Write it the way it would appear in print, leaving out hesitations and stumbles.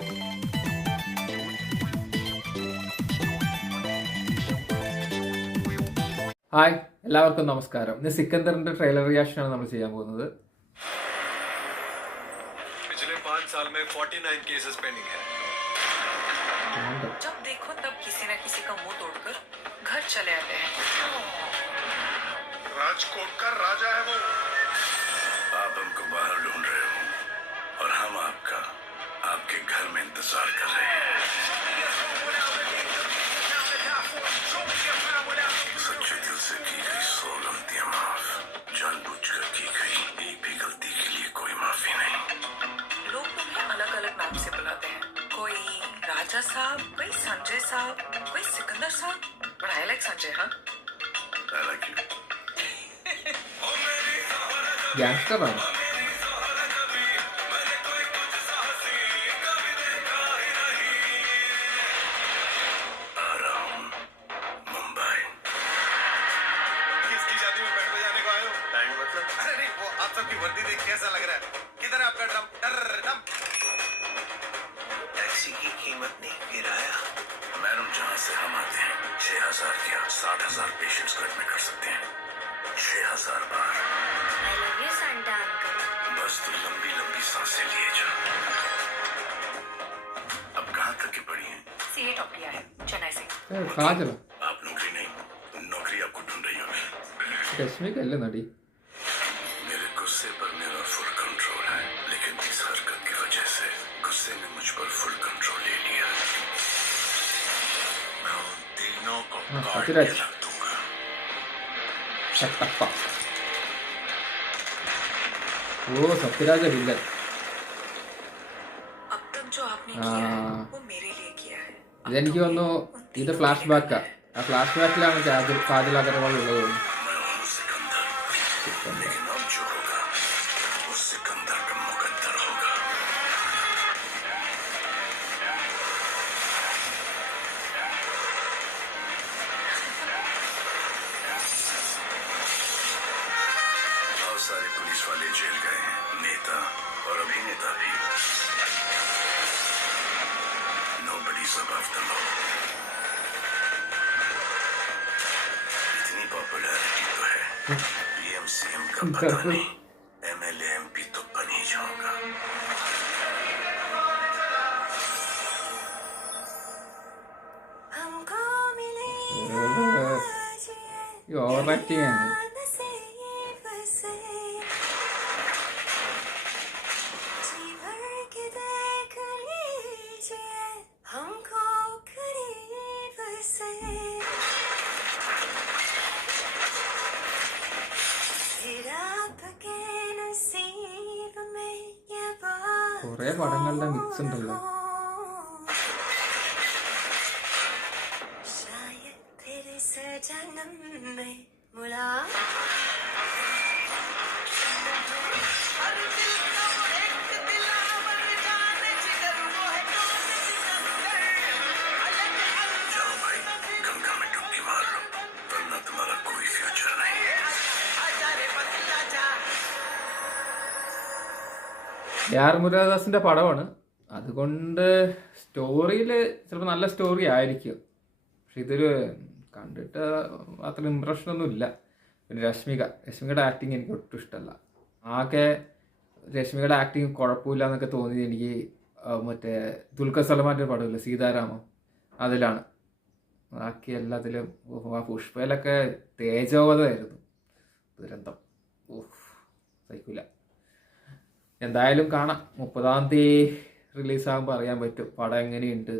Hi, എല്ലാവർക്കും നമസ്കാരം. ഇന്ന് സിക്കന്ദറിന്റെ ട്രെയിലർ റിയാക്ഷൻ ആണ് നമ്മൾ ചെയ്യാൻ പോകുന്നത്. पिछले 5 साल में 49 केसेस पेंडिंग है। जब देखो तब किसी न किसी का मुंह तोड़कर घर चले आते हैं। राजकोट का राजा है वो। आप हमको बाहर ढूंढ रहे हो और हम आपका आपके घर में इंतजार कर रहे हैं। सच्चे दिल से की गई 100 गलतियां माफ, जानबूझकर की गई एक भी गलती के लिए कोई माफी नहीं। लोग तुम्हें अलग अलग नाम से बुलाते हैं, कोई राजा साहब, कोई संजय साहब, कोई सिकंदर साहब। But I like Sanjay. हाँ, I like you. ഗാങ്സ്റ്റർ ആണ്. आ रहा हूं मुंबई। किसकी शादी में बैंड बजाने को आए हो? बैंड मतलब? अरे नहीं, वो आप सबकी वर्दी देख कैसा लग रहा है? किधर है आपका ड्रम? डम। टैक्सी की कीमत नहीं, किराया। मैडम, जहाँ से हम आते हैं 6000 क्या 60,000 पेशेंट्स को एडमिट कर सकते हैं 6000 बार। I love you, Santa uncle. बस तू लंबी लंबी सांसें लिए जा। अब कहाँ तक की पड़ी है? सीए टॉप किया है चेन्नई से। കാജല आप नौकरी नहीं, नौकरी आपको ढूंढ रही होगी। രശ്മിക അല്ലേ നടി? मेरे गुस्से पर मेरा फुल कंट्रोल है, लेकिन इस हरकत की वजह से गुस्से ने मुझ पर फुल कंट्रोल ले लिया। मैं उन तीनों को काट के पतिराज। रख दूंगा। കട്ടപ്പ. ഓ, സത്യരാജ വില്ലൻ. अब तक जो आपने हाँ। किया है वो मेरे लिए किया है। अब ഇതെനിക്ക് तुम्हें തോന്നുന്നു उन ഇത് तीनों ഫ്ലാഷ് के लिए ബാക്കാ. करना है। ആ ഫ്ലാഷ് ബാക്കിലാണ് കാജൽ അഗർവാൾ ഉള്ളത്. मैं हूँ सिकंदर, लेकिन अब जो होगा वो सिकंदर का मुकद्दर होगा। बहुत सारे पुलिस वाले जेल गए हैं, नेता और अभिनेता भी। Nobody's above the law. इतनी पॉपुलैरिटी तो है, पीएम सीएम का पता नहीं, एमएलए एमपी तो बन ही जाऊंगा। हमको मिले ഈ ഓവർ ആക്ടിങ് ആണ്. नसीब से जी भर के देख लीजिए हमको करीब से फिर आपके नसीब में ये बात കുറെ പടങ്ങളുടെ മിക്സ് ഉണ്ടല്ലോ. शायद तेरे से जन्म में मुलाकात जाओ भाई, गंगा में डुबकी मार लो, वरना तुम्हारा कोई फ्यूचर नहीं। ആർ മുരുകദാസിന്റെ പടമാണ്. അതുകൊണ്ട് സ്റ്റോറിയിൽ ചിലപ്പോൾ നല്ല സ്റ്റോറി ആയിരിക്കും. പക്ഷെ ഇതൊരു കണ്ടിട്ട് അത്ര ഇമ്പ്രഷനൊന്നും ഇല്ല. പിന്നെ രശ്മികയുടെ ആക്ടിങ് എനിക്ക് ഒട്ടും ഇഷ്ടമല്ല. ആകെ രശ്മികയുടെ ആക്ടിങ് കുഴപ്പമില്ല എന്നൊക്കെ തോന്നിയത് എനിക്ക് മറ്റേ ദുൽഖർ സൽമാൻ്റെ പടമില്ല സീതാരാമം, അതിലാണ്. ബാക്കി എല്ലാത്തിലും ആ പുഷ്പയിലൊക്കെ തേജോവധമായിരുന്നു. ദുരന്തം. സഹിക്കില്ല. എന്തായാലും കാണാം. 30-ാം തീയതി റിലീസാകുമ്പോൾ അറിയാൻ പറ്റും പടം എങ്ങനെയുണ്ട്.